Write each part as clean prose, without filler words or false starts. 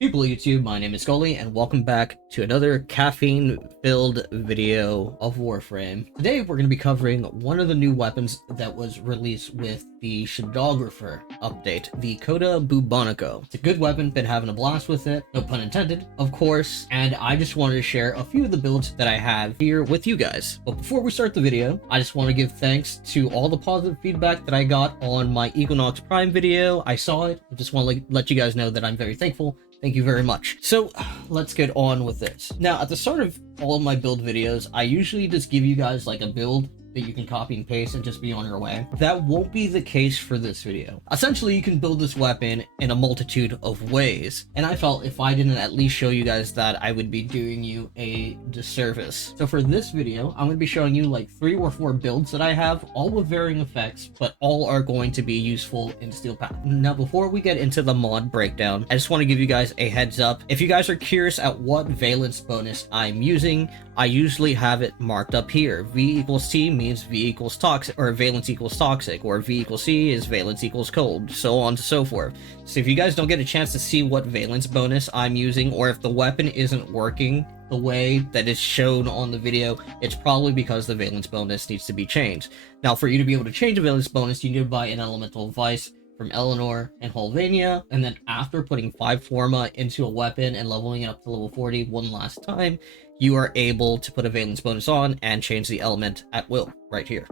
People of YouTube, my name is Sckullie, and welcome back to another caffeine-filled video of Warframe. Today, we're going to be covering one of the new weapons that was released with the Shadographer update, the Coda Bubonico. It's a good weapon, been having a blast with it, no pun intended, of course, and I just wanted to share a few of the builds that I have here with you guys. But before we start the video, I just want to give thanks to all the positive feedback that I got on my Equinox Prime video. I saw it, I just want to let you guys know that I'm very thankful. Thank you very much. So let's get on with this. Now, at the start of all of my build videos, I usually just give you guys like a build that you can copy and paste and just be on your way. That won't be the case for this video. Essentially, you can build this weapon in a multitude of ways, and I felt if I didn't at least show you guys that, I would be doing you a disservice. So for this video, I'm going to be showing you like 3 or 4 builds that I have, all with varying effects, but all are going to be useful in Steel Path. Now, before we get into the mod breakdown, I just want to give you guys a heads up. If you guys are curious at what valence bonus I'm using, I usually have it marked up here. V equals T means V equals toxic, or valence equals toxic, or V equals C is valence equals cold, so on and so forth. So if you guys don't get a chance to see what valence bonus I'm using, or if the weapon isn't working the way that is shown on the video, it's probably because the valence bonus needs to be changed. Now, for you to be able to change a valence bonus, you need to buy an elemental vice from Eleanor and Holvania, and then after putting 5 chroma into a weapon and leveling it up to level 40 one last time, you are able to put a valence bonus on and change the element at will, right here.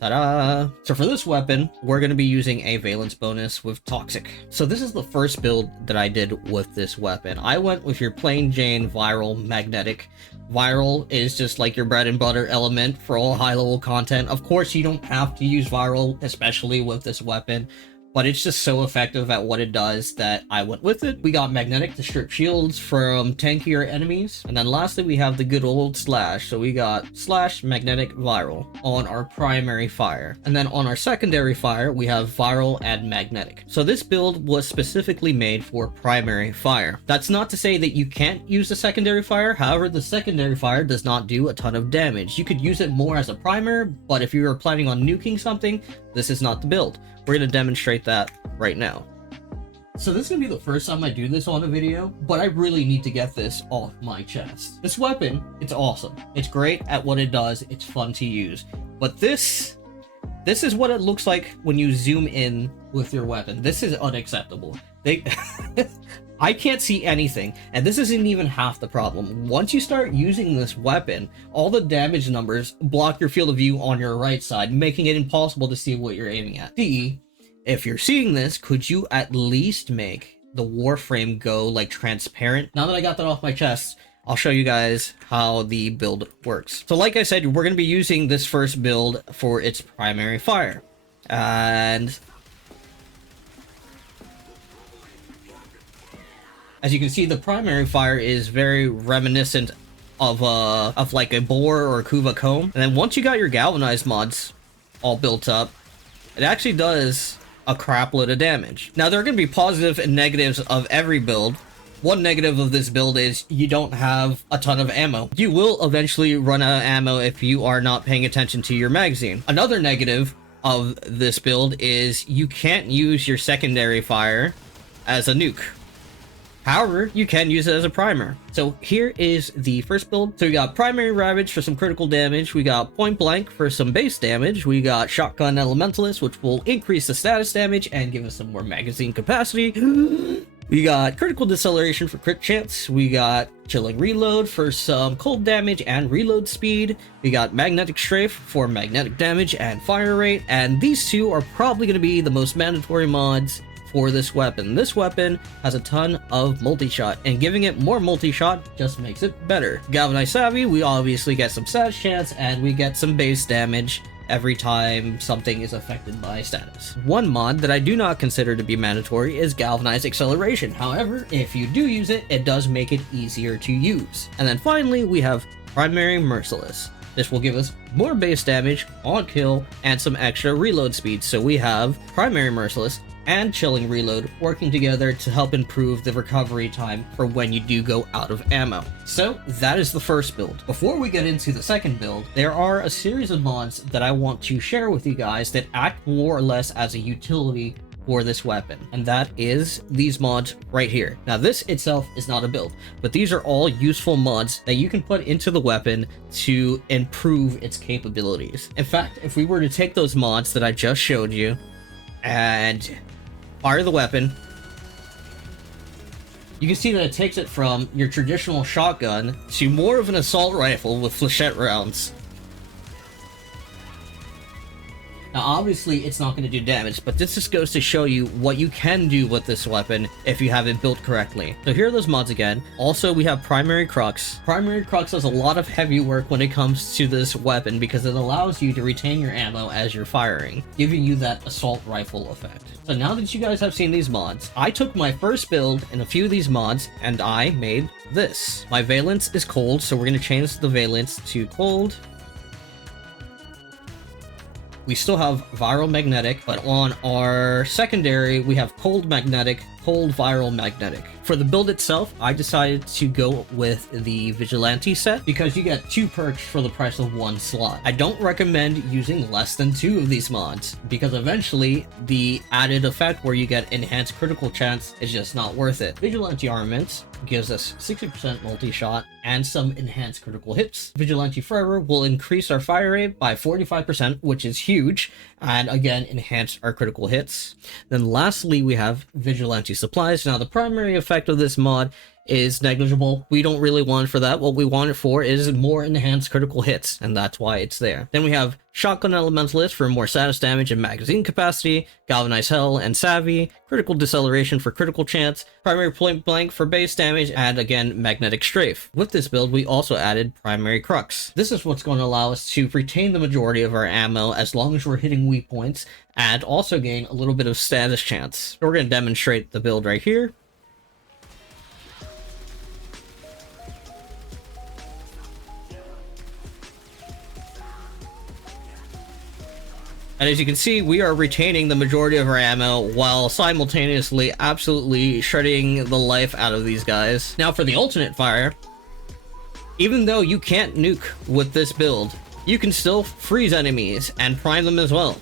Ta-da! So for this weapon, we're going to be using a valence bonus with Toxic. So this is the first build that I did with this weapon. I went with your plain Jane Viral Magnetic. Viral is just like your bread and butter element for all high-level content. Of course, you don't have to use Viral, especially with this weapon, but it's just so effective at what it does that I went with it. We got Magnetic to strip shields from tankier enemies. And then lastly, we have the good old Slash. So we got Slash, Magnetic, Viral on our primary fire. And then on our secondary fire, we have Viral and Magnetic. So this build was specifically made for primary fire. That's not to say that you can't use the secondary fire. However, the secondary fire does not do a ton of damage. You could use it more as a primer, but if you are planning on nuking something, this is not the build. We're going to demonstrate that right now. So this is going to be the first time I do this on a video, but I really need to get this off my chest. This weapon, it's awesome. It's great at what it does. It's fun to use. But this is what it looks like when you zoom in with your weapon. This is unacceptable. I can't see anything, and this isn't even half the problem. Once you start using this weapon, all the damage numbers block your field of view on your right side, making it impossible to see what you're aiming at. If you're seeing this, could you at least make the Warframe go like transparent? Now that I got that off my chest, I'll show you guys how the build works. So like I said, we're going to be using this first build for its primary fire. And as you can see, the primary fire is very reminiscent of like a boar or a Kuva comb. And then once you got your galvanized mods all built up, it actually does a crap load of damage. Now, there are going to be positives and negatives of every build. One negative of this build is you don't have a ton of ammo. You will eventually run out of ammo if you are not paying attention to your magazine. Another negative of this build is you can't use your secondary fire as a nuke. However, you can use it as a primer. So here is the first build. So we got Primary Ravage for some critical damage. We got Point Blank for some base damage. We got Shotgun Elementalist, which will increase the status damage and give us some more magazine capacity. We got Critical Deceleration for crit chance. We got Chilling Reload for some cold damage and reload speed. We got Magnetic Strafe for magnetic damage and fire rate. And these two are probably going to be the most mandatory mods for this weapon. This weapon has a ton of multi-shot, and giving it more multi-shot just makes it better. Galvanized Savvy, we obviously get some status chance, and we get some base damage every time something is affected by status. One mod that I do not consider to be mandatory is Galvanized Acceleration. However, if you do use it, it does make it easier to use. And then finally, we have Primary Merciless. This will give us more base damage on kill and some extra reload speed. So we have Primary Merciless and Chilling Reload working together to help improve the recovery time for when you do go out of ammo. So that is the first build. Before we get into the second build, there are a series of mods that I want to share with you guys that act more or less as a utility for this weapon, and that is these mods right here. Now this itself is not a build, but these are all useful mods that you can put into the weapon to improve its capabilities. In fact, if we were to take those mods that I just showed you and fire the weapon, you can see that it takes it from your traditional shotgun to more of an assault rifle with flechette rounds. Now obviously it's not going to do damage, but this just goes to show you what you can do with this weapon if you have it built correctly. So here are those mods again. Also, we have Primary Crux. Primary Crux does a lot of heavy work when it comes to this weapon because it allows you to retain your ammo as you're firing, giving you that assault rifle effect. So now that you guys have seen these mods, I took my first build in a few of these mods and I made this. My valence is cold, so we're going to change the valence to cold. We still have viral magnetic, but on our secondary, we have cold magnetic, cold viral magnetic. For the build itself, I decided to go with the Vigilante set because you get 2 perks for the price of 1 slot. I don't recommend using less than 2 of these mods because eventually the added effect where you get enhanced critical chance is just not worth it. Vigilante armament gives us 60% multi-shot and some enhanced critical hits. Vigilante Forever will increase our fire rate by 45%, which is huge, and again enhance our critical hits. Then lastly, we have Vigilante Supplies. Now the primary effect of this mod is negligible. We don't really want it for that. What we want it for is more enhanced critical hits, and that's why it's there. Then we have Shotgun Elementalist for more status damage and magazine capacity, Galvanized Hell and Savvy, Critical Deceleration for critical chance, Primary Point Blank for base damage, and again, Magnetic Strafe. With this build, we also added Primary Crux. This is what's going to allow us to retain the majority of our ammo as long as we're hitting weak points, and also gain a little bit of status chance. So we're going to demonstrate the build right here. And as you can see, we are retaining the majority of our ammo while simultaneously absolutely shredding the life out of these guys. Now for the alternate fire, even though you can't nuke with this build, you can still freeze enemies and prime them as well.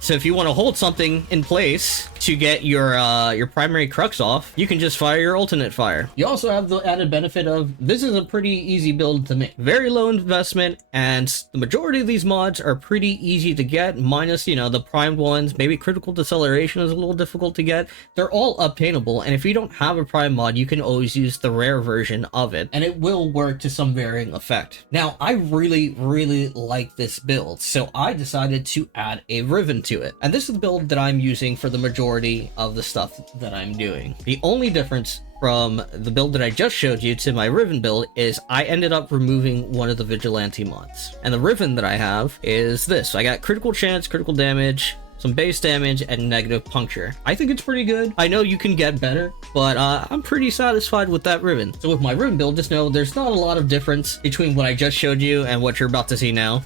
So if you want to hold something in place to get your primary crux off, you can just fire your alternate fire. You also have the added benefit of this is a pretty easy build to make. Very low investment, and the majority of these mods are pretty easy to get, minus, you know, the primed ones. Maybe critical deceleration is a little difficult to get. They're all obtainable, and if you don't have a prime mod, you can always use the rare version of it, and it will work to some varying effect. Now, I really like this build, so I decided to add a Riven to it. And this is the build that I'm using for the majority of the stuff that I'm doing. The only difference from the build that I just showed you to my Riven build is I ended up removing one of the Vigilante mods. And the Riven that I have is this. I got critical chance, critical damage, some base damage, and negative puncture. I think it's pretty good. I know you can get better, but I'm pretty satisfied with that Riven. So with my Riven build, just know there's not a lot of difference between what I just showed you and what you're about to see now.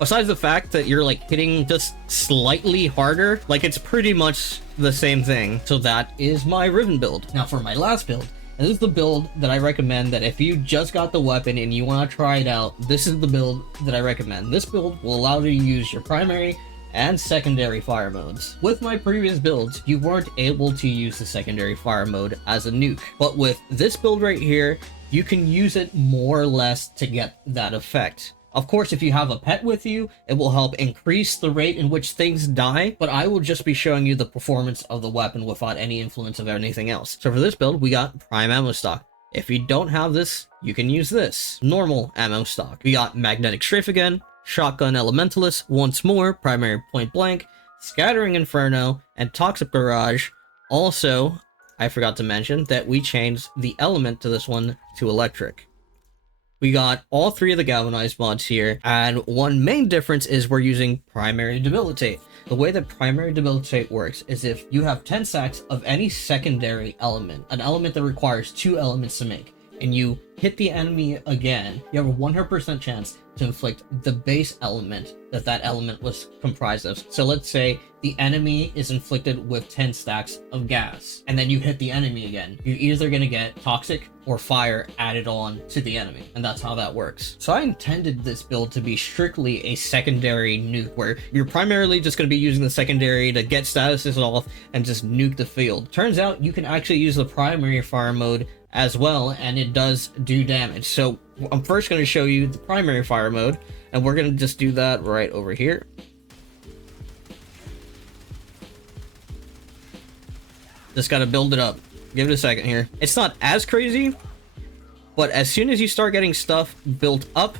Besides the fact that you're like hitting just slightly harder, like it's pretty much the same thing. So that is my Riven build. Now for my last build, and this is the build that I recommend that if you just got the weapon and you want to try it out, this is the build that I recommend. This build will allow you to use your primary and secondary fire modes. With my previous builds, you weren't able to use the secondary fire mode as a nuke, but with this build right here, you can use it more or less to get that effect. Of course, if you have a pet with you, it will help increase the rate in which things die, but I will just be showing you the performance of the weapon without any influence of anything else. So for this build, we got Prime Ammo Stock. If you don't have this, you can use this. Normal Ammo Stock. We got Magnetic Strafe again, Shotgun Elementalist, once more, Primary Point Blank, Scattering Inferno, and Toxic Barrage. Also, I forgot to mention that we changed the element to this one to Electric. We got all 3 of the galvanized mods here, and one main difference is we're using Primary Debilitate. The way that Primary Debilitate works is if you have 10 stacks of any secondary element, an element that requires 2 elements to make, and you hit the enemy again, you have a 100% chance to inflict the base element that element was comprised of. So let's say the enemy is inflicted with 10 stacks of gas, and then you hit the enemy again. You're either going to get toxic or fire added on to the enemy, and that's how that works. So I intended this build to be strictly a secondary nuke, where you're primarily just going to be using the secondary to get statuses off and just nuke the field. Turns out you can actually use the primary fire mode as well, and it does do damage. So I'm first going to show you the primary fire mode, and we're going to just do that right over here. Just got to build it up. Give it a second here. It's not as crazy, but as soon as you start getting stuff built up,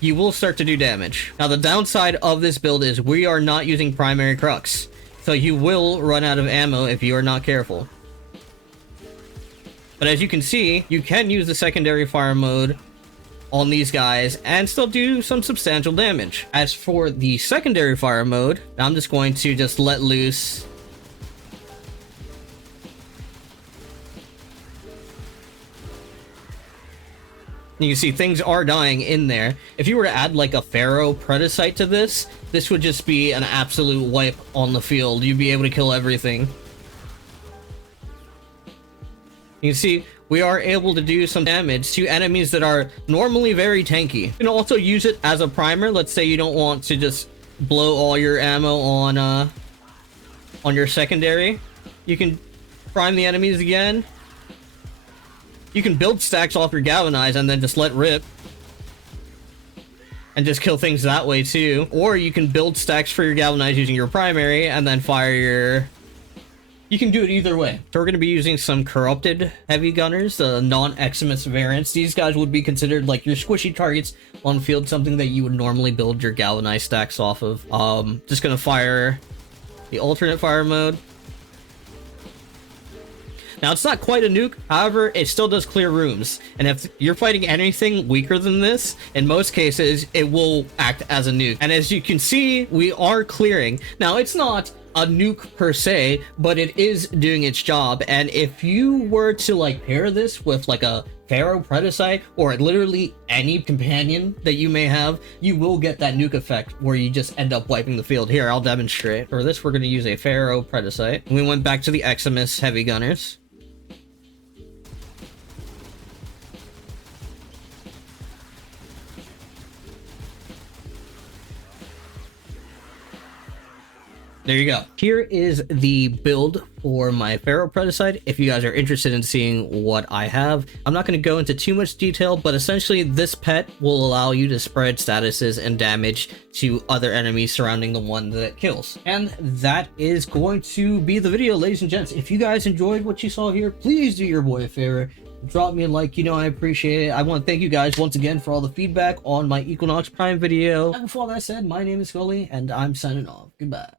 you will start to do damage. Now, the downside of this build is we are not using primary crux, so you will run out of ammo if you are not careful. But as you can see, you can use the secondary fire mode on these guys and still do some substantial damage. As for the secondary fire mode, I'm just going to just let loose. You can see things are dying in there. If you were to add like a Pharaoh Predicite to this, this would just be an absolute wipe on the field. You'd be able to kill everything. You can see we are able to do some damage to enemies that are normally very tanky. You can also use it as a primer. Let's say you don't want to just blow all your ammo on your secondary. You can prime the enemies again. You can build stacks off your galvanize and then just let rip and just kill things that way too. Or you can build stacks for your galvanize using your primary and then fire your... You can do it either way. So we're going to be using some corrupted heavy gunners, the non-Eximus variants. These guys would be considered like your squishy targets on field, something that you would normally build your galvanized stacks off of. Just going to fire the alternate fire mode. Now, it's not quite a nuke, however, it still does clear rooms. And if you're fighting anything weaker than this, in most cases, it will act as a nuke. And as you can see, we are clearing. Now, it's not a nuke per se, but it is doing its job. And if you were to like pair this with like a Pharaoh Predicite or literally any companion that you may have, you will get that nuke effect where you just end up wiping the field. Here, I'll demonstrate. For this, we're going to use a Pharaoh Predicite. We went back to the Eximus heavy gunners. There you go. Here is the build for my Pharaoh Predicite. If you guys are interested in seeing what I have, I'm not going to go into too much detail, but essentially this pet will allow you to spread statuses and damage to other enemies surrounding the one that it kills. And that is going to be the video, ladies and gents. If you guys enjoyed what you saw here, please do your boy a favor. Drop me a like, you know I appreciate it. I want to thank you guys once again for all the feedback on my Equinox Prime video. And with all that said, my name is Sckullie, and I'm signing off. Goodbye.